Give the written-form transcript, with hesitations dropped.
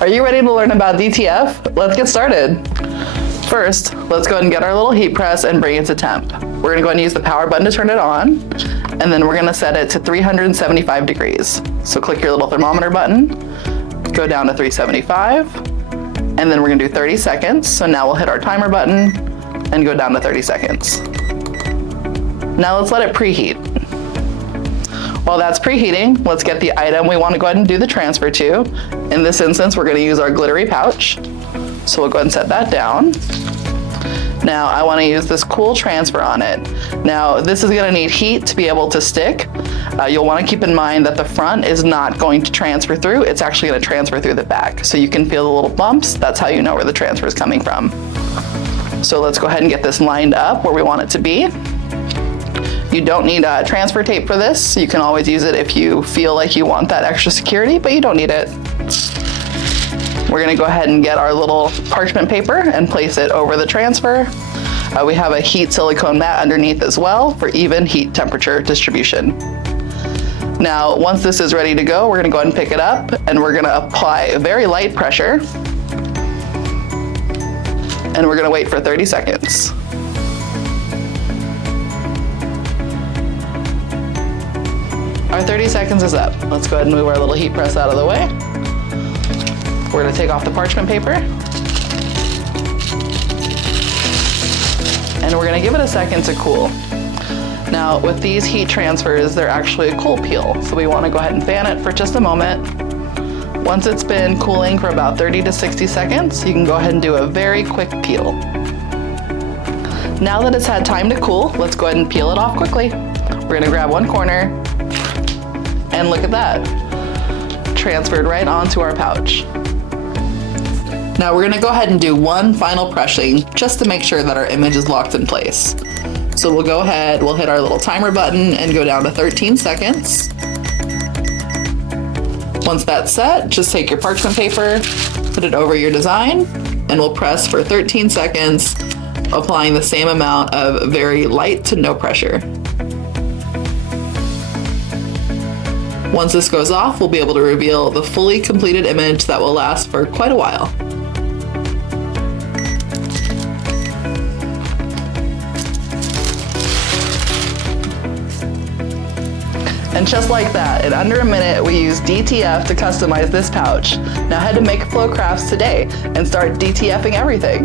Are you ready to learn about DTF? Let's get started. First, let's go ahead and get our little heat press and bring it to temp. We're gonna go ahead and use the power button to turn it on, and then we're gonna set it to 375 degrees. So click your little thermometer button, go down to 375, and then we're gonna do 30 seconds. So now we'll hit our timer button and go down to 30 seconds. Now let's let it preheat. While that's preheating, let's get the item we want to go ahead and do the transfer to. In this instance, we're going to use our glittery pouch. So we'll go ahead and set that down. Now I want to use this cool transfer on it. Now this is going to need heat to be able to stick. You'll want to keep in mind that the front is not going to transfer through, it's actually going to transfer through the back. So you can feel the little bumps, that's how you know where the transfer is coming from. So let's go ahead and get this lined up where we want it to be. You don't need transfer tape for this. You can always use it if you feel like you want that extra security, but you don't need it. We're gonna go ahead and get our little parchment paper and place it over the transfer. We have a heat silicone mat underneath as well for even heat temperature distribution. Now, once this is ready to go, we're gonna go ahead and pick it up and we're gonna apply a very light pressure. And we're gonna wait for 30 seconds. Our 30 seconds is up. Let's go ahead and move our little heat press out of the way. We're gonna take off the parchment paper. And we're gonna give it a second to cool. Now, with these heat transfers, they're actually a cool peel. So we wanna go ahead and fan it for just a moment. Once it's been cooling for about 30 to 60 seconds, you can go ahead and do a very quick peel. Now that it's had time to cool, let's go ahead and peel it off quickly. We're gonna grab one corner, and look at that, transferred right onto our pouch. Now we're gonna go ahead and do one final pressing just to make sure that our image is locked in place. So we'll go ahead, we'll hit our little timer button and go down to 13 seconds. Once that's set, just take your parchment paper, put it over your design, and we'll press for 13 seconds, applying the same amount of very light to no pressure. Once this goes off, we'll be able to reveal the fully completed image that will last for quite a while. And just like that, in under a minute, we used DTF to customize this pouch. Now head to MakerFlo Crafts today and start DTFing everything.